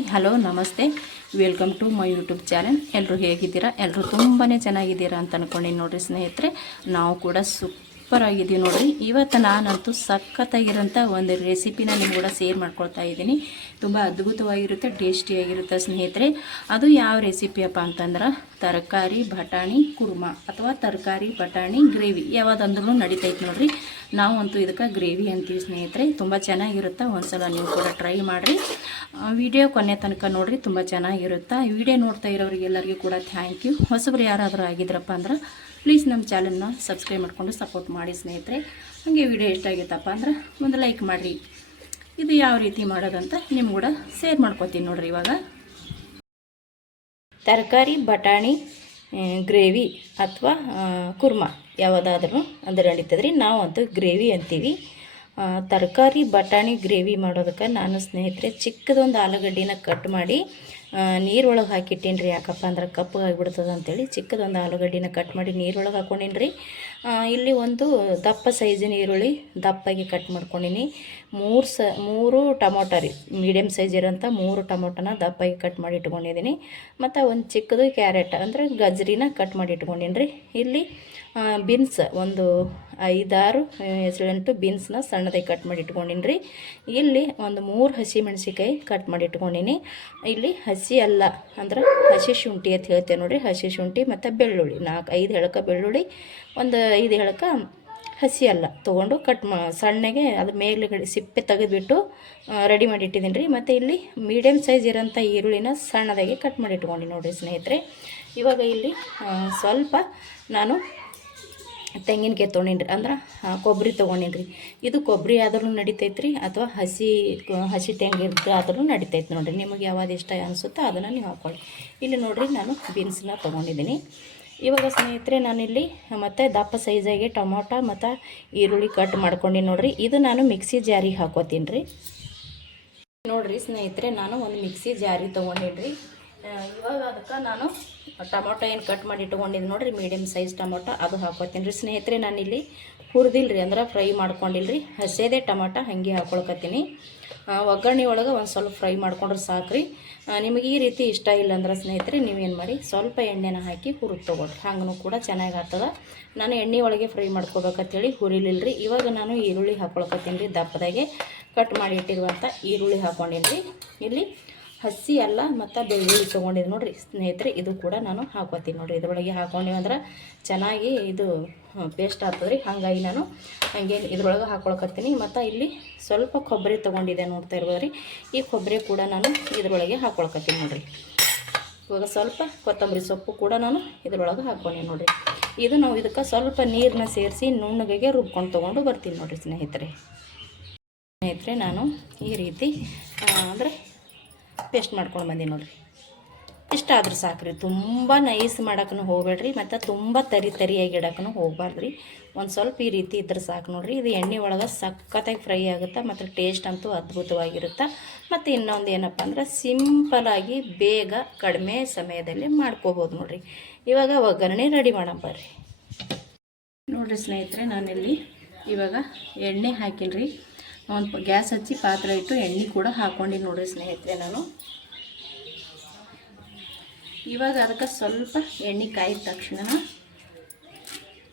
Hi hello ನಮಸ್ತೆ welcome to my YouTube channel. ಎಲ್ಲರೂ ಹೇಗಿದ್ದೀರಾ? ಎಲ್ಲರೂ ತುಂಬಾ ಚೆನ್ನಾಗಿದ್ದೀರಾ ಅಂತ ಅಂದ್ಕೊಂಡು ನೋಡಿರಿ ಸ್ನೇಹಿತರೆ, ನಾವು ಕೂಡ ಸೂಪರ್ ಆಗಿದ್ದೀವಿ ನೋಡಿರಿ. ಇವತ್ತು ನಾನಂತೂ ಸಖತ್ತಾಗಿರೋಂಥ ಒಂದು ರೆಸಿಪಿನ ನಿಮ್ಗೆ ಕೂಡ ಶೇರ್ ಮಾಡ್ಕೊಳ್ತಾ ಇದ್ದೀನಿ. ತುಂಬ ಅದ್ಭುತವಾಗಿರುತ್ತೆ, ಟೇಸ್ಟಿಯಾಗಿರುತ್ತೆ ಸ್ನೇಹಿತರೆ. ಅದು ಯಾವ ರೆಸಿಪಿಯಪ್ಪ ಅಂತಂದ್ರೆ ತರಕಾರಿ ಬಟಾಣಿ ಕುರ್ಮಾ ಅಥವಾ ತರಕಾರಿ ಬಟಾಣಿ ಗ್ರೇವಿ ಯಾವುದಂದ್ರೂ ನಡೀತೈತೆ ನೋಡಿರಿ. ನಾವಂತೂ ಇದಕ್ಕೆ ಗ್ರೇವಿ ಅಂತೀವಿ ಸ್ನೇಹಿತರೆ. ತುಂಬ ಚೆನ್ನಾಗಿರುತ್ತೆ, ಒಂದ್ಸಲ ನೀವು ಕೂಡ ಟ್ರೈ ಮಾಡಿರಿ. ವಿಡಿಯೋ ಕೊನೆ ತನಕ ನೋಡಿರಿ, ತುಂಬ ಚೆನ್ನಾಗಿರುತ್ತೆ. ವಿಡಿಯೋ ನೋಡ್ತಾ ಇರೋರಿಗೆಲ್ಲರಿಗೂ ಕೂಡ ಥ್ಯಾಂಕ್ ಯು. ಹೊಸಬ್ರು ಯಾರಾದರೂ ಆಗಿದ್ರಪ್ಪ ಅಂದ್ರೆ ಪ್ಲೀಸ್ ನಮ್ಮ ಚಾನಲ್ನ ಸಬ್ಸ್ಕ್ರೈಬ್ ಮಾಡಿಕೊಂಡು ಸಪೋರ್ಟ್ ಮಾಡಿ ಸ್ನೇಹಿತರೆ. ಹಾಗೆ ವಿಡಿಯೋ ಇಷ್ಟ ಆಗಿತ್ತಪ್ಪ ಅಂದ್ರೆ ಒಂದು ಲೈಕ್ ಮಾಡಿರಿ. ಇದು ಯಾವ ರೀತಿ ಮಾಡೋದಂತ ನಿಮ್ಗೆ ಕೂಡ ಶೇರ್ ಮಾಡ್ಕೊತೀನಿ ನೋಡಿರಿ. ಇವಾಗ ತರಕಾರಿ ಬಟಾಣಿ ಗ್ರೇವಿ ಅಥವಾ ಕುರ್ಮಾ ಯಾವುದಾದ್ರೂ ಅಂದರೆ ನಡೀತದ್ರಿ. ನಾವಂತೂ ಗ್ರೇವಿ ಅಂತೀವಿ. ತರಕಾರಿ ಬಟಾಣಿ ಗ್ರೇವಿ ಮಾಡೋದಕ್ಕೆ ನಾನು ಸ್ನೇಹಿತರೆ ಚಿಕ್ಕದೊಂದು ಆಲೂಗಡ್ಡಿನ ಕಟ್ ಮಾಡಿ ನೀರೊಳಗೆ ಹಾಕಿಟ್ಟೇನಿ ರೀ. ಯಾಕಪ್ಪ ಅಂದ್ರೆ ಕಪ್ಪಗೆ ಆಗಿಬಿಡ್ತದೆ ಅಂತೇಳಿ ಚಿಕ್ಕದೊಂದು ಆಲೂಗಡ್ಡಿನ ಕಟ್ ಮಾಡಿ ನೀರೊಳಗೆ ಹಾಕ್ಕೊಂಡೀನಿ ರೀ. ಇಲ್ಲಿ ಒಂದು ದಪ್ಪ ಸೈಜಿನ ಈರುಳ್ಳಿ ದಪ್ಪಾಗಿ ಕಟ್ ಮಾಡ್ಕೊಂಡಿನಿ. ಮೂರು ಟೊಮೊಟೊ ರೀ, ಮೀಡಿಯಮ್ ಸೈಜ್ ಇರೋಂಥ 3 ಟೊಮೊಟೊನ ದಪ್ಪಾಗಿ ಕಟ್ ಮಾಡಿ ಇಟ್ಕೊಂಡಿದ್ದೀನಿ. ಮತ್ತು ಒಂದು ಚಿಕ್ಕದು ಕ್ಯಾರೆಟ್ ಅಂದರೆ ಗಜ್ರಿನ ಕಟ್ ಮಾಡಿ ಇಟ್ಕೊಂಡಿನಿ ರೀ. ಇಲ್ಲಿ ಬೀನ್ಸ್ ಒಂದು 5-6 8 ಬೀನ್ಸ್ನ ಸಣ್ಣದಾಗಿ ಕಟ್ ಮಾಡಿ ಇಟ್ಕೊಂಡಿನಿ ರೀ. ಇಲ್ಲಿ ಒಂದು 3 ಹಸಿ ಮೆಣಸಿಕಾಯಿ ಕಟ್ ಮಾಡಿ ಇಟ್ಕೊಂಡಿನಿ. ಇಲ್ಲಿ ಹಸಿ ಅಲ್ಲ ಅಂದ್ರೆ ಹಸಿ ಶುಂಠಿ ಅಂತ ಹೇಳ್ತೇವೆ ನೋಡಿರಿ. ಹಸಿ ಶುಂಠಿ ಮತ್ತು ಬೆಳ್ಳುಳ್ಳಿ 4-5 ಎಳಕ ಬೆಳ್ಳುಳ್ಳಿ, ಒಂದು 5 ಎಳಕ ಹಸಿ ಅಲ್ಲ ತೊಗೊಂಡು ಸಣ್ಣಗೆ ಅದ್ರ ಮೇಲ್ಗಡೆ ಸಿಪ್ಪೆ ತೆಗೆದುಬಿಟ್ಟು ರೆಡಿ ಮಾಡಿ ಇಟ್ಟಿದ್ದೀನಿ ರೀ. ಮತ್ತು ಇಲ್ಲಿ ಮೀಡಿಯಮ್ ಸೈಜ್ ಇರೋಂಥ ಈರುಳ್ಳಿನ ಸಣ್ಣದಾಗಿ ಕಟ್ ಮಾಡಿ ಇಟ್ಕೊಂಡಿನಿ ನೋಡಿರಿ ಸ್ನೇಹಿತರೆ. ಇವಾಗ ಇಲ್ಲಿ ಸ್ವಲ್ಪ ನಾನು ತೆಂಗಿನಕಾಯಿ ತೊಗೊಂಡಿನಿ ರೀ, ಅಂದ್ರೆ ಕೊಬ್ಬರಿ ತೊಗೊಂಡಿನಿ ರೀ. ಇದು ಕೊಬ್ಬರಿ ಆದ್ರೂ ನಡಿತೈತೆ ರೀ, ಅಥವಾ ಹಸಿ ತೆಂಗಿನ ಆದ್ರೂ ನಡಿತೈತೆ ನೋಡಿರಿ. ನಿಮಗೆ ಯಾವ್ದು ಇಷ್ಟ ಅನಿಸುತ್ತೋ ಅದನ್ನು ನೀವು ಹಾಕ್ಕೊಳ್ಳಿ. ಇಲ್ಲಿ ನೋಡಿರಿ ನಾನು ಬೀನ್ಸನ್ನ ತೊಗೊಂಡಿದ್ದೀನಿ. ಇವಾಗ ಸ್ನೇಹಿತರೆ ನಾನಿಲ್ಲಿ ಮತ್ತು ದಪ್ಪ ಸೈಜಾಗಿ ಟೊಮೊಟೊ ಮತ್ತು ಈರುಳ್ಳಿ ಕಟ್ ಮಾಡ್ಕೊಂಡು ನೋಡಿರಿ. ಇದು ನಾನು ಮಿಕ್ಸಿ ಜಾರಿಗೆ ಹಾಕೋತೀನಿ ರೀ. ನೋಡಿರಿ ಸ್ನೇಹಿತರೆ, ನಾನು ಒಂದು ಮಿಕ್ಸಿ ಜಾರಿಗೆ ತೊಗೊಂಡಿನಿ ರೀ. ಇವಾಗ ಅದಕ್ಕೆ ನಾನು ಟೊಮೊಟೊ ಏನು ಕಟ್ ಮಾಡಿ ಇಟ್ಕೊಂಡಿದ್ದು ನೋಡಿರಿ, ಮೀಡಿಯಮ್ ಸೈಜ್ ಟೊಮೊಟೊ ಅದು ಹಾಕೋತೀನಿ ರೀ ಸ್ನೇಹಿತರೆ. ನಾನಿಲ್ಲಿ ಹುರಿದಿಲ್ಲ ರೀ, ಅಂದ್ರೆ ಫ್ರೈ ಮಾಡ್ಕೊಂಡಿಲ್ಲ ರೀ, ಹಸಿದೇ ಟೊಮೊಟೊ ಹಾಗೆ ಹಾಕ್ಕೊಳ್ಕತ್ತೀನಿ. ಒಗ್ಗರಣೆ ಒಳಗೆ ಒಂದು ಸ್ವಲ್ಪ ಫ್ರೈ ಮಾಡ್ಕೊಂಡ್ರೆ ಸಾಕು ರೀ. ನಿಮಗೆ ಈ ರೀತಿ ಇಷ್ಟ ಇಲ್ಲ ಅಂದ್ರೆ ಸ್ನೇಹಿತರೆ ನೀವೇನು ಮಾಡಿ ಸ್ವಲ್ಪ ಎಣ್ಣೆನ ಹಾಕಿ ಹುರಿದು ತೊಗೊಳ್ರಿ, ಹಂಗೂ ಕೂಡ ಚೆನ್ನಾಗಿ ಆಗ್ತದೆ. ನಾನು ಎಣ್ಣೆ ಒಳಗೆ ಫ್ರೈ ಮಾಡ್ಕೋಬೇಕಂತೇಳಿ ಹುರಿಲಿಲ್ಲ ರೀ. ಇವಾಗ ನಾನು ಈರುಳ್ಳಿ ಹಾಕ್ಕೊಳ್ಕತ್ತೀನಿ ರೀ. ದಪ್ಪದಾಗೆ ಕಟ್ ಮಾಡಿ ಇಟ್ಟಿರುವಂಥ ಈರುಳ್ಳಿ ಹಾಕ್ಕೊಂಡಿನಿ ರೀ. ಇಲ್ಲಿ ಹಸಿ ಅಲ್ಲ ಮತ್ತು ಬೆಳ್ಳುಳ್ಳಿ ತೊಗೊಂಡಿದ್ದು ನೋಡಿರಿ ಸ್ನೇಹಿತರೆ, ಇದು ಕೂಡ ನಾನು ಹಾಕೋತೀನಿ ನೋಡಿರಿ. ಇದ್ರೊಳಗೆ ಹಾಕ್ಕೊಂಡಿವಿ ಅಂದ್ರೆ ಚೆನ್ನಾಗಿ ಇದು ಪೇಸ್ಟ್ ಆಗ್ತದೆ ರೀ. ಹಾಗಾಗಿ ನಾನು ಹಾಗೆ ಇದ್ರೊಳಗೆ ಹಾಕ್ಕೊಳ್ಕತ್ತೀನಿ. ಮತ್ತು ಇಲ್ಲಿ ಸ್ವಲ್ಪ ಕೊಬ್ಬರಿ ತೊಗೊಂಡಿದ್ದೆ ನೋಡ್ತಾ ಇರ್ಬೋದು ರೀ. ಈ ಕೊಬ್ಬರಿ ಕೂಡ ನಾನು ಇದ್ರೊಳಗೆ ಹಾಕ್ಕೊಳ್ಕತ್ತೀನಿ ನೋಡಿರಿ. ಇವಾಗ ಸ್ವಲ್ಪ ಕೊತ್ತಂಬರಿ ಸೊಪ್ಪು ಕೂಡ ನಾನು ಇದ್ರೊಳಗೆ ಹಾಕ್ಕೊಂಡಿ ನೋಡಿರಿ. ಇದು ನಾವು ಇದಕ್ಕೆ ಸ್ವಲ್ಪ ನೀರನ್ನ ಸೇರಿಸಿ ನುಣ್ಣಗೆ ರುಬ್ಕೊಂಡು ತೊಗೊಂಡು ಬರ್ತೀನಿ ನೋಡಿರಿ ಸ್ನೇಹಿತರೆ. ನಾನು ಈ ರೀತಿ ಅಂದರೆ ಪೇಸ್ಟ್ ಮಾಡ್ಕೊಂಡು ಬಂದೀನಿ ನೋಡಿರಿ. ಇಷ್ಟ ಆದ್ರೂ ಸಾಕ್ರಿ, ತುಂಬ ನೈಸ್ ಮಾಡೋಕ್ಕೂ ಹೋಗ್ಬೇಡ್ರಿ, ಮತ್ತು ತುಂಬ ತರಿಯಾಗಿ ಇಡೋಕ್ಕೂ ಹೋಗ್ಬಾರ್ದು ರೀ. ಒಂದು ಸ್ವಲ್ಪ ಈ ರೀತಿ ಇದ್ರೆ ಸಾಕು ನೋಡಿರಿ. ಇದು ಎಣ್ಣೆ ಒಳಗೆ ಸಖತ್ತಾಗಿ ಫ್ರೈ ಆಗುತ್ತೆ, ಮತ್ತು ಟೇಸ್ಟ್ ಅಂತೂ ಅದ್ಭುತವಾಗಿರುತ್ತೆ. ಮತ್ತು ಇನ್ನೊಂದು ಏನಪ್ಪ ಅಂದ್ರೆ ಸಿಂಪಲಾಗಿ ಬೇಗ ಕಡಿಮೆ ಸಮಯದಲ್ಲಿ ಮಾಡ್ಕೋಬೋದು ನೋಡಿರಿ. ಇವಾಗ ಒಗ್ಗರಣೆ ರೆಡಿ ಮಾಡೋಣ ಬರ್ರಿ. ನೋಡಿರಿ ಸ್ನೇಹಿತರೆ, ನಾನಿಲ್ಲಿ ಇವಾಗ ಎಣ್ಣೆ ಹಾಕಿನಿ ರೀ. ಒಂದು ಗ್ಯಾಸ್ ಹಚ್ಚಿ ಪಾತ್ರೆ ಇಟ್ಟು ಎಣ್ಣೆ ಕೂಡ ಹಾಕ್ಕೊಂಡು ನೋಡಿರಿ ಸ್ನೇಹಿತರೆ. ನಾನು ಇವಾಗ ಅದಕ್ಕೆ ಸ್ವಲ್ಪ ಎಣ್ಣೆ ಕಾಯಿದ ತಕ್ಷಣ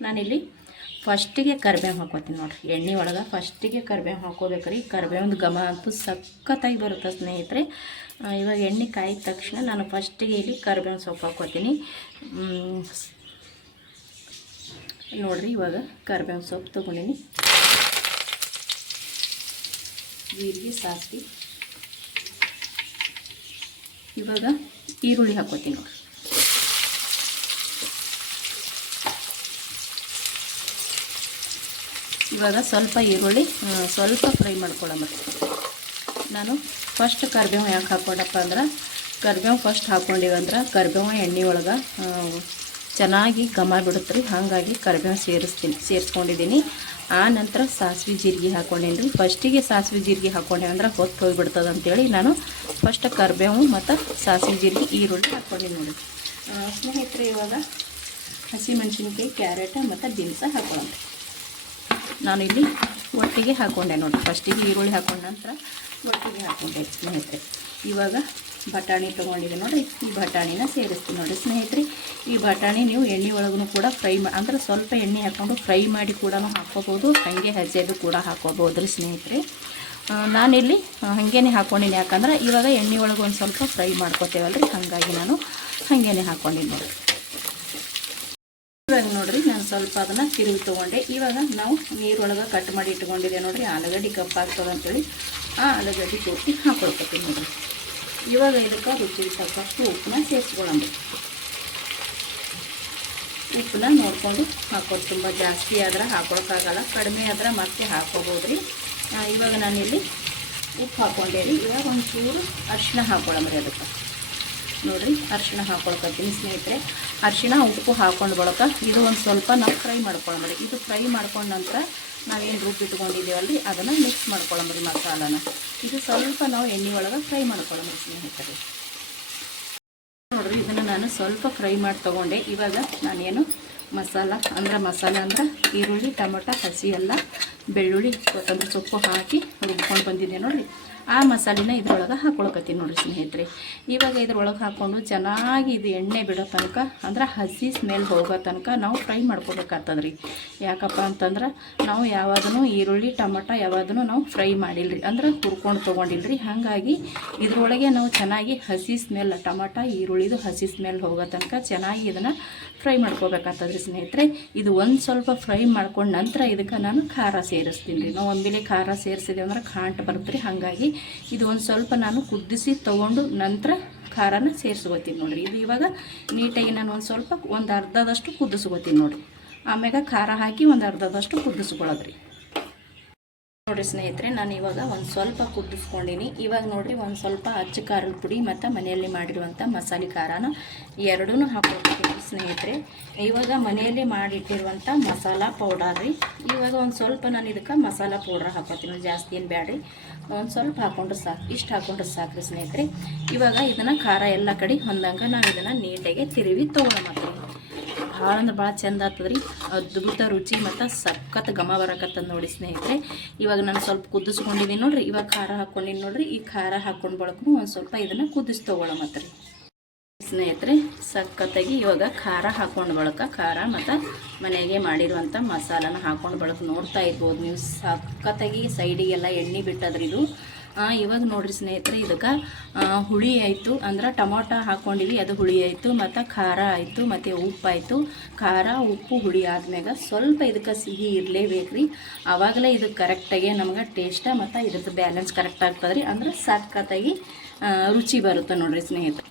ನಾನಿಲ್ಲಿ ಫಸ್ಟಿಗೆ ಕರಿಬೇವು ಹಾಕೋತೀನಿ ನೋಡಿರಿ. ಎಣ್ಣೆ ಒಳಗೆ ಫಸ್ಟಿಗೆ ಕರಿಬೇವು ಹಾಕೋಬೇಕ್ರಿ. ಕರಿಬೇವಿನ ಘಮ ಅಂತೂ ಸಖತ್ತಾಗಿ ಬರುತ್ತೆ ಸ್ನೇಹಿತರೆ. ಇವಾಗ ಎಣ್ಣೆ ಕಾಯಿದ ತಕ್ಷಣ ನಾನು ಫಸ್ಟಿಗೆ ಇಲ್ಲಿ ಕರಿಬೇವಿನ ಸೊಪ್ಪು ಹಾಕೋತೀನಿ ನೋಡಿರಿ. ಇವಾಗ ಕರಿಬೇವಿನ ಸೊಪ್ಪು ತೊಗೊಂಡಿನಿ, ಜೀರಿಗೆ, ಸಾಸಿವೆ, ಇವಾಗ ಈರುಳ್ಳಿ ಹಾಕೋತೀನಿ ನೋಡಿ. ಇವಾಗ ಸ್ವಲ್ಪ ಈರುಳ್ಳಿ ಸ್ವಲ್ಪ ಫ್ರೈ ಮಾಡ್ಕೊಳ್ಳೋಣ. ನಾನು ಫಸ್ಟ್ ಕರಿಬೇವು ಯಾಕೆ ಹಾಕ್ಕೊಂಡಪ್ಪ ಅಂದ್ರೆ ಕರಿಬೇವು ಫಸ್ಟ್ ಹಾಕ್ಕೊಂಡಿವಂದ್ರೆ ಕರಿಬೇವು ಎಣ್ಣೆ ಒಳಗೆ ಚೆನ್ನಾಗಿ ಘಮ ಬಿಡುತ್ತೆ ರೀ. ಹಾಗಾಗಿ ಕರಿಬೇವು ಸೇರಿಸ್ಕೊಂಡಿದ್ದೀನಿ. ಆ ನಂತರ ಸಾಸಿವೆ ಜೀರಿಗೆ ಹಾಕ್ಕೊಂಡೇನಿ ರೀ. ಫಸ್ಟಿಗೆ ಸಾಸಿವೆ ಜೀರಿಗೆ ಹಾಕ್ಕೊಂಡೆ ಅಂದ್ರೆ ಹೊತ್ತು ಹೋಗಿಬಿಡ್ತದೆ ಅಂತೇಳಿ ನಾನು ಫಸ್ಟ್ ಕರಿಬೇವು ಮತ್ತು ಸಾಸಿವೆ ಜೀರಿಗೆ ಈರುಳ್ಳಿ ಹಾಕ್ಕೊಂಡೆ ನೋಡಿ ಸ್ನೇಹಿತರೆ. ಇವಾಗ ಹಸಿಮೆಣಸಿನ್ಕಾಯಿ, ಕ್ಯಾರೆಟ್ ಮತ್ತು ಬೀನ್ಸ ಹಾಕ್ಕೊಳ್ಳೋಣ. ನಾನಿಲ್ಲಿ ಒಟ್ಟಿಗೆ ಹಾಕ್ಕೊಂಡೆ ನೋಡಿ. ಫಸ್ಟಿಗೆ ಈರುಳ್ಳಿ ಹಾಕ್ಕೊಂಡ ನಂತರ ಒಟ್ಟಿಗೆ ಹಾಕ್ಕೊಂಡೆ ಸ್ನೇಹಿತರೆ. ಇವಾಗ ಬಟಾಣಿ ತೊಗೊಂಡಿದ್ದೀನಿ ನೋಡಿರಿ. ಈ ಬಟಾಣಿನ ಸೇರಿಸ್ತೀನಿ ನೋಡಿರಿ ಸ್ನೇಹಿತರೆ. ಈ ಬಟಾಣಿ ನೀವು ಎಣ್ಣೆ ಒಳಗೂ ಕೂಡ ಫ್ರೈ ಅಂದ್ರೆ ಸ್ವಲ್ಪ ಎಣ್ಣೆ ಹಾಕ್ಕೊಂಡು ಫ್ರೈ ಮಾಡಿ ಕೂಡ ಹಾಕ್ಕೋಬೋದು, ಹಾಗೆ ಹಜೆದು ಕೂಡ ಹಾಕ್ಕೋಬೋದು ರೀ ಸ್ನೇಹಿತರೆ. ನಾನಿಲ್ಲಿ ಹಾಗೇನೆ ಹಾಕ್ಕೊಂಡಿನಿ, ಯಾಕಂದ್ರೆ ಇವಾಗ ಎಣ್ಣೆ ಒಳಗೆ ಒಂದು ಸ್ವಲ್ಪ ಫ್ರೈ ಮಾಡ್ಕೋತೇವಲ್ರಿ, ಹಾಗಾಗಿ ನಾನು ಹಾಗೇನೆ ಹಾಕ್ಕೊಂಡಿನಿ ನೋಡಿರಿ. ಇವಾಗ ನೋಡಿರಿ ನಾನು ಸ್ವಲ್ಪ ಅದನ್ನು ತಿರುಗಿ ತೊಗೊಂಡೆ. ಇವಾಗ ನಾವು ನೀರೊಳಗೆ ಕಟ್ ಮಾಡಿ ಇಟ್ಕೊಂಡಿದ್ದೆ ನೋಡಿರಿ, ಆಲೂಗಡ್ಡೆ ಕಪ್ಪಾಗ್ತದೆ ಅಂತೇಳಿ ಆ ಆಲೂಗಡ್ಡೆ ಪೂರ್ತಿ ಹಾಕ್ಕೊಳ್ಕೊತೀವಿ ನೋಡಿರಿ. ಇವಾಗ ಇದಕ್ಕೆ ರುಚಿಗೆ ತಕ್ಕಷ್ಟು ಉಪ್ಪನ್ನ ಸೇರಿಸ್ಕೊಳ್ಳೋಣ. ಉಪ್ಪನ್ನ ನೋಡಿಕೊಂಡು ಹಾಕೋದು, ತುಂಬ ಜಾಸ್ತಿ ಆದ್ರೆ ಹಾಕೊಳಕ್ಕಾಗಲ್ಲ, ಕಡಿಮೆ ಆದ್ರೆ ಮತ್ತೆ ಹಾಕ್ಕೋಬೋದು ರೀ. ಇವಾಗ ನಾನಿಲ್ಲಿ ಉಪ್ಪು ಹಾಕ್ಕೊಂಡೆ ರೀ. ಇವಾಗ ಒಂಚೂರು ಅರಿಶಿಣ ಹಾಕ್ಕೊಳ್ಳೋಮ್ರಿ ಅದಕ್ಕೆ ನೋಡಿರಿ. ಅರಿಶಿಣ ಹಾಕ್ಕೊಳ್ಕೊತೀನಿ ಸ್ನೇಹಿತರೆ. ಅರಿಶಿಣ ಉಪ್ಪು ಹಾಕ್ಕೊಂಡು ಬಳಕ ಇದು ಒಂದು ಸ್ವಲ್ಪ ನಾವು ಫ್ರೈ ಮಾಡ್ಕೊಳ್ಳೋಮ್ರಿ. ಇದು ಫ್ರೈ ಮಾಡ್ಕೊಂಡ ನಂತರ ನಾವೇನು ರುಬ್ಬಿಟ್ಕೊಂಡಿದ್ದೀವಲ್ರಿ ಅದನ್ನು ಮಿಕ್ಸ್ ಮಾಡ್ಕೊಳ್ಳೋಮ್ರಿ ಮಸಾಲಾನ. ಇದು ಸ್ವಲ್ಪ ನಾವು ಎಣ್ಣೆ ಒಳಗೆ ಫ್ರೈ ಮಾಡ್ಕೊಳ್ಳೋಮ್ರಿ ಸ್ನೇಹಿತರೆ. ನೋಡಿರಿ ಇದನ್ನು ನಾನು ಸ್ವಲ್ಪ ಫ್ರೈ ಮಾಡಿ ತೊಗೊಂಡೆ. ಇವಾಗ ನಾನೇನು ಮಸಾಲ ಅಂದ್ರೆ ಈರುಳ್ಳಿ, ಟೊಮೊಟೊ, ಹಸಿ ಎಲ್ಲ, ಬೆಳ್ಳುಳ್ಳಿ, ಕೊತ್ತಂಬರಿ ಸೊಪ್ಪು ಹಾಕಿ ರುಬ್ಕೊಂಡು ಬಂದಿದ್ದೆ ನೋಡಿರಿ. ಆ ಮಸಾಲೆನ ಇದ್ರೊಳಗೆ ಹಾಕ್ಕೊಳಕತ್ತೀನಿ ನೋಡಿರಿ ಸ್ನೇಹಿತರೆ. ಇವಾಗ ಇದ್ರೊಳಗೆ ಹಾಕ್ಕೊಂಡು ಚೆನ್ನಾಗಿ ಇದು ಎಣ್ಣೆ ಬಿಡೋ ತನಕ, ಅಂದ್ರೆ ಹಸಿ ಸ್ಮೆಲ್ ಹೋಗೋ ತನಕ ನಾವು ಫ್ರೈ ಮಾಡ್ಕೋಬೇಕಾಗ್ತದೆ ರೀ. ಯಾಕಪ್ಪ ಅಂತಂದ್ರೆ ನಾವು ಯಾವಾಗೂ ಈರುಳ್ಳಿ, ಟೊಮೊಟೊ ಯಾವಾಗೂ ನಾವು ಫ್ರೈ ಮಾಡಿಲ್ರಿ, ಅಂದ್ರೆ ಹುರ್ಕೊಂಡು ತೊಗೊಂಡಿಲ್ರಿ. ಹಾಗಾಗಿ ಇದ್ರೊಳಗೆ ನಾವು ಚೆನ್ನಾಗಿ ಹಸಿ ಸ್ಮೆಲ್, ಟೊಮೊಟೊ ಈರುಳ್ಳಿದು ಹಸಿ ಸ್ಮೆಲ್ ಹೋಗೋ ತನಕ ಚೆನ್ನಾಗಿ ಇದನ್ನು ಫ್ರೈ ಮಾಡ್ಕೋಬೇಕಾಗ್ತದೆ ರೀ ಸ್ನೇಹಿತರೆ. ಇದು ಒಂದು ಸ್ವಲ್ಪ ಫ್ರೈ ಮಾಡ್ಕೊಂಡು ನಂತರ ಇದಕ್ಕೆ ನಾನು ಖಾರ ಸೇರಿಸ್ತೀನಿ ರೀ. ನಾವು ಒಂದ್ಮೇಲೆ ಖಾರ ಸೇರಿಸಿದೆ ಅಂದ್ರೆ ಖಾಂಟ್ ಬರುತ್ತೆ ರೀ. ಹಾಗಾಗಿ ಇದು ಒಂದು ಸ್ವಲ್ಪ ನಾನು ಕುದಿಸಿ ತೊಗೊಂಡು ನಂತರ ಖಾರನ ಸೇರಿಸ್ಕೋತೀನಿ ನೋಡಿರಿ. ಇದು ಇವಾಗ ನೀಟಾಗಿ ನಾನು ಒಂದು ಅರ್ಧದಷ್ಟು ಕುದಿಸ್ಕೋತೀನಿ ನೋಡಿರಿ. ಆಮ್ಯಾಗ ಖಾರ ಹಾಕಿ ಒಂದು ಅರ್ಧದಷ್ಟು ಕುದಿಸ್ಕೊಳ್ಳೋದ್ರಿ ನೋಡಿರಿ ಸ್ನೇಹಿತರೆ. ನಾನು ಇವಾಗ ಒಂದು ಸ್ವಲ್ಪ ಕುದಿಸ್ಕೊಂಡಿನಿ. ಇವಾಗ ನೋಡಿರಿ ಒಂದು ಸ್ವಲ್ಪ ಅಚ್ಚ ಖಾರದ ಪುಡಿ ಮತ್ತು ಮನೆಯಲ್ಲಿ ಮಾಡಿರುವಂಥ ಮಸಾಲೆ ಖಾರನ ಎರಡೂ ಹಾಕ್ಕೊಳ್ತೀನಿ ಸ್ನೇಹಿತರೆ. ಇವಾಗ ಮನೆಯಲ್ಲಿ ಮಾಡಿಟ್ಟಿರುವಂಥ ಮಸಾಲ ಪೌಡರ್ ರೀ. ಇವಾಗ ಒಂದು ಸ್ವಲ್ಪ ನಾನು ಇದಕ್ಕೆ ಮಸಾಲ ಪೌಡ್ರ್ ಹಾಕೋತೀನಿ, ಜಾಸ್ತಿ ಏನು ಬೇಡ್ರಿ, ಒಂದು ಸ್ವಲ್ಪ ಹಾಕ್ಕೊಂಡ್ರೆ ಸಾಕು, ಇಷ್ಟು ಹಾಕ್ಕೊಂಡ್ರೆ ಸಾಕು ರೀ ಸ್ನೇಹಿತರೆ. ಇವಾಗ ಇದನ್ನು ಖಾರ ಎಲ್ಲ ಕಡೆ ಹೊಂದಂಗೆ ನಾವು ಇದನ್ನು ನೀಟಾಗಿ ತಿರುವಿ ತೊಗೊಳಮತ್ತೀವಿ. ಭಾಳ ಅಂದ್ರೆ ಭಾಳ ಚೆಂದ ಆಗ್ತದೆ ರೀ, ಅದ್ಭುತ ರುಚಿ ಮತ್ತು ಸಖತ್ ಘಮ ಬರಕತ್ತದ ನೋಡಿ ಸ್ನೇಹಿತರೆ. ಇವಾಗ ನಾನು ಸ್ವಲ್ಪ ಕುದಿಸ್ಕೊಂಡಿದ್ದೀನಿ ನೋಡಿರಿ. ಇವಾಗ ಖಾರ ಹಾಕ್ಕೊಂಡಿನಿ ನೋಡಿರಿ. ಈ ಖಾರ ಹಾಕ್ಕೊಂಡು ಬಳಕು ಒಂದು ಸ್ವಲ್ಪ ಇದನ್ನು ಕುದಿಸಿ ತೊಗೊಳಮತ್ತ ರೀ ಸ್ನೇಹಿತರೆ. ಸಖತ್ತಾಗಿ ಇವಾಗ ಖಾರ ಹಾಕ್ಕೊಂಡು ಬಳಕ ಖಾರ ಮತ್ತು ಮನೆಗೆ ಮಾಡಿರುವಂಥ ಮಸಾಲನ ಹಾಕ್ಕೊಂಡು ಬಳಕ ನೋಡ್ತಾ ಇರ್ಬೋದು ನೀವು. ಸಖತ್ತಾಗಿ ಸೈಡಿಗೆಲ್ಲ ಎಣ್ಣೆ ಬಿಟ್ಟದ್ರಿ ಇದು. ಇವಾಗ ನೋಡಿರಿ ಸ್ನೇಹಿತರೆ, ಇದಕ್ಕೆ ಹುಳಿ ಆಯಿತು, ಅಂದ್ರೆ ಟೊಮೊಟೊ ಹಾಕ್ಕೊಂಡಿವಿ ಅದು ಹುಳಿ ಆಯಿತು, ಮತ್ತು ಖಾರ ಆಯಿತು, ಮತ್ತು ಉಪ್ಪು ಆಯಿತು. ಖಾರ ಉಪ್ಪು ಹುಳಿ ಆದ್ಮ್ಯಾಗ ಸ್ವಲ್ಪ ಇದಕ್ಕೆ ಸಿಹಿ ಇರಲೇಬೇಕು ರೀ. ಆವಾಗಲೇ ಇದು ಕರೆಕ್ಟಾಗಿ ನಮ್ಗೆ ಟೇಸ್ಟ ಮತ್ತು ಇದ್ರದ್ದು ಬ್ಯಾಲೆನ್ಸ್ ಕರೆಕ್ಟ್ ಆಗ್ತದೆ ರೀ. ಅಂದ್ರೆ ಸಖತ್ತಾಗಿ ರುಚಿ ಬರುತ್ತೆ ನೋಡಿರಿ ಸ್ನೇಹಿತರೆ.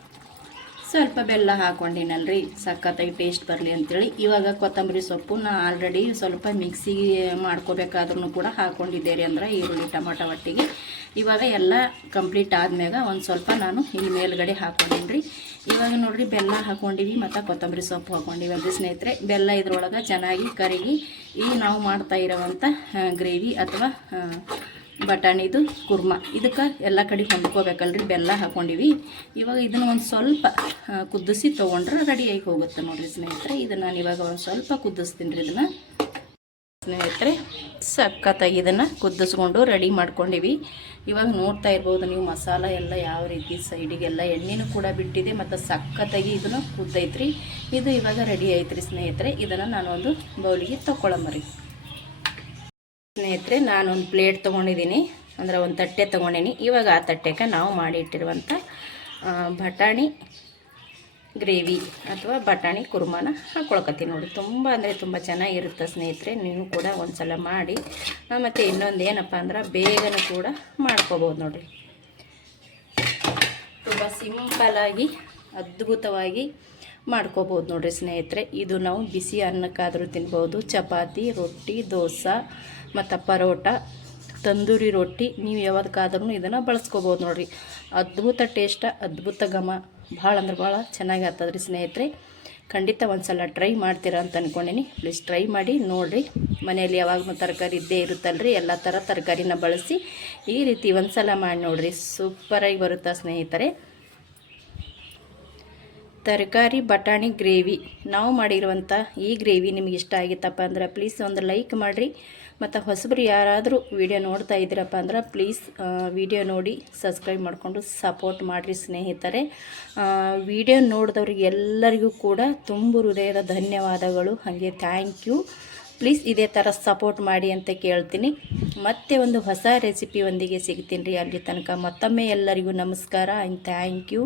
ಸ್ವಲ್ಪ ಬೆಲ್ಲ ಹಾಕ್ಕೊಂಡಿನಲ್ರಿ ಸಖತ್ತಾಗಿ ಟೇಸ್ಟ್ ಬರಲಿ ಅಂಥೇಳಿ. ಇವಾಗ ಕೊತ್ತಂಬರಿ ಸೊಪ್ಪು ನಾನು ಆಲ್ರೆಡಿ ಸ್ವಲ್ಪ ಮಿಕ್ಸಿ ಮಾಡ್ಕೋಬೇಕಾದ್ರೂ ಕೂಡ ಹಾಕ್ಕೊಂಡಿದ್ದೆ ರೀ, ಅಂದ್ರೆ ಈರುಳ್ಳಿ ಟೊಮೊಟೊ ಒಟ್ಟಿಗೆ. ಇವಾಗ ಎಲ್ಲ ಕಂಪ್ಲೀಟ್ ಆದ್ಮ್ಯಾಗ ಒಂದು ಸ್ವಲ್ಪ ನಾನು ಇಲ್ಲಿ ಮೇಲ್ಗಡೆ ಹಾಕ್ಕೊಂಡಿನಿ ರೀ. ಇವಾಗ ನೋಡಿರಿ ಬೆಲ್ಲ ಹಾಕ್ಕೊಂಡಿವಿ ಮತ್ತು ಕೊತ್ತಂಬರಿ ಸೊಪ್ಪು ಹಾಕ್ಕೊಂಡಿವಿ ಅಂದರೆ ಸ್ನೇಹಿತರೆ. ಬೆಲ್ಲ ಇದ್ರೊಳಗೆ ಚೆನ್ನಾಗಿ ಕರಗಿ ಈ ನಾವು ಮಾಡ್ತಾ ಇರೋವಂಥ ಗ್ರೇವಿ ಅಥವಾ ಬಟಾಣಿದು ಕುರ್ಮ ಇದಕ್ಕೆ ಎಲ್ಲ ಕಡೆ ಹೊಂದ್ಕೋಬೇಕಲ್ರಿ. ಬೆಲ್ಲ ಹಾಕ್ಕೊಂಡಿವಿ. ಇವಾಗ ಇದನ್ನು ಒಂದು ಸ್ವಲ್ಪ ಕುದಿಸಿ ತೊಗೊಂಡ್ರೆ ರೆಡಿಯಾಗಿ ಹೋಗುತ್ತೆ ನೋಡಿರಿ ಸ್ನೇಹಿತರೆ. ಇದನ್ನು ನಾನು ಇವಾಗ ಒಂದು ಸ್ವಲ್ಪ ಕುದಿಸ್ತೀನಿ ರೀ ಇದನ್ನು ಸ್ನೇಹಿತರೆ. ಸಖತ್ತಾಗಿ ಇದನ್ನು ಕುದಿಸ್ಕೊಂಡು ರೆಡಿ ಮಾಡ್ಕೊಂಡಿವಿ. ಇವಾಗ ನೋಡ್ತಾ ಇರ್ಬೋದು ನೀವು ಮಸಾಲ ಎಲ್ಲ ಯಾವ ರೀತಿ ಸೈಡಿಗೆಲ್ಲ ಎಣ್ಣೆನೂ ಕೂಡ ಬಿಟ್ಟಿದೆ ಮತ್ತು ಸಖತ್ತಾಗಿ ಇದನ್ನು ಕುದ್ದೈತ್ರಿ. ಇದು ಇವಾಗ ರೆಡಿ ಆಯ್ತು ರೀ ಸ್ನೇಹಿತರೆ. ಇದನ್ನು ನಾನೊಂದು ಬೌಲಿಗೆ ತೊಗೊಳಂಬರಿ ಸ್ನೇಹಿತರೆ. ನಾನೊಂದು ಪ್ಲೇಟ್ ತೊಗೊಂಡಿದ್ದೀನಿ, ಅಂದರೆ ಒಂದು ತಟ್ಟೆ ತೊಗೊಂಡಿನಿ. ಇವಾಗ ಆ ತಟ್ಟೆಗೆ ನಾವು ಮಾಡಿಟ್ಟಿರುವಂಥ ಬಟಾಣಿ ಗ್ರೇವಿ ಅಥವಾ ಬಟಾಣಿ ಕುರ್ಮಾನ ಹಾಕ್ಕೊಳ್ಕತ್ತೀನಿ ನೋಡಿ. ತುಂಬ ಅಂದರೆ ತುಂಬ ಚೆನ್ನಾಗಿರುತ್ತೆ ಸ್ನೇಹಿತರೆ. ನೀವು ಕೂಡ ಒಂದು ಸಲ ಮಾಡಿ. ಮತ್ತು ಇನ್ನೊಂದು ಏನಪ್ಪ ಅಂದ್ರೆ ಬೇಗನೆ ಕೂಡ ಮಾಡ್ಕೋಬೋದು ನೋಡಿರಿ. ತುಂಬ ಸಿಂಪಲಾಗಿ ಅದ್ಭುತವಾಗಿ ಮಾಡ್ಕೋಬೋದು ನೋಡಿರಿ ಸ್ನೇಹಿತರೆ. ಇದು ನಾವು ಬಿಸಿ ಅನ್ನಕ್ಕಾದರೂ ತಿನ್ಬೋದು, ಚಪಾತಿ, ರೊಟ್ಟಿ, ದೋಸೆ ಮತ್ತು ಪರೋಟ, ತಂದೂರಿ ರೊಟ್ಟಿ, ನೀವು ಯಾವ್ದಕ್ಕಾದ್ರೂ ಇದನ್ನು ಬಳಸ್ಕೋಬೋದು ನೋಡಿರಿ. ಅದ್ಭುತ ಟೇಸ್ಟ, ಅದ್ಭುತ ಘಮ, ಭಾಳ ಅಂದ್ರೆ ಭಾಳ ಚೆನ್ನಾಗಿ ಆಗ್ತದೆ ರೀ ಸ್ನೇಹಿತರೆ. ಖಂಡಿತ ಒಂದು ಸಲ ಟ್ರೈ ಮಾಡ್ತೀರಾ ಅಂತ ಅಂದ್ಕೊಂಡೀನಿ. ಪ್ಲೀಸ್ ಟ್ರೈ ಮಾಡಿ ನೋಡಿರಿ. ಮನೆಯಲ್ಲಿ ಯಾವಾಗಲೂ ತರಕಾರಿ ಇದ್ದೇ ಇರುತ್ತಲ್ರಿ, ಎಲ್ಲ ಥರ ತರಕಾರಿನ ಬಳಸಿ ಈ ರೀತಿ ಒಂದು ಸಲ ಮಾಡಿ ನೋಡಿರಿ. ಸೂಪರಾಗಿ ಬರುತ್ತೆ ಸ್ನೇಹಿತರೆ. ತರಕಾರಿ ಬಟಾಣಿ ಗ್ರೇವಿ ನಾವು ಮಾಡಿರುವಂಥ ಈ ಗ್ರೇವಿ ನಿಮಗೆ ಇಷ್ಟ ಆಗಿತ್ತಪ್ಪ ಅಂದ್ರೆ ಪ್ಲೀಸ್ ಒಂದು ಲೈಕ್ ಮಾಡಿರಿ. ಮತ್ತು ಹೊಸಬ್ರು ಯಾರಾದರೂ ವಿಡಿಯೋ ನೋಡ್ತಾ ಇದ್ದೀರಪ್ಪ ಅಂದ್ರೆ ಪ್ಲೀಸ್ ವಿಡಿಯೋ ನೋಡಿ ಸಬ್ಸ್ಕ್ರೈಬ್ ಮಾಡಿಕೊಂಡು ಸಪೋರ್ಟ್ ಮಾಡಿರಿ ಸ್ನೇಹಿತರೆ. ವಿಡಿಯೋ ನೋಡಿದವ್ರಿಗೆ ಎಲ್ಲರಿಗೂ ಕೂಡ ತುಂಬ ಹೃದಯದ ಧನ್ಯವಾದಗಳು, ಹಾಗೆ ಥ್ಯಾಂಕ್ ಯು. ಪ್ಲೀಸ್ ಇದೇ ಥರ ಸಪೋರ್ಟ್ ಮಾಡಿ ಅಂತ ಕೇಳ್ತೀನಿ. ಮತ್ತೆ ಒಂದು ಹೊಸ ರೆಸಿಪಿಯೊಂದಿಗೆ ಸಿಗ್ತೀನಿ ರೀ. ಅಲ್ಲಿ ತನಕ ಮತ್ತೊಮ್ಮೆ ಎಲ್ಲರಿಗೂ ನಮಸ್ಕಾರ ಆ್ಯಂಡ್ ಥ್ಯಾಂಕ್ ಯು.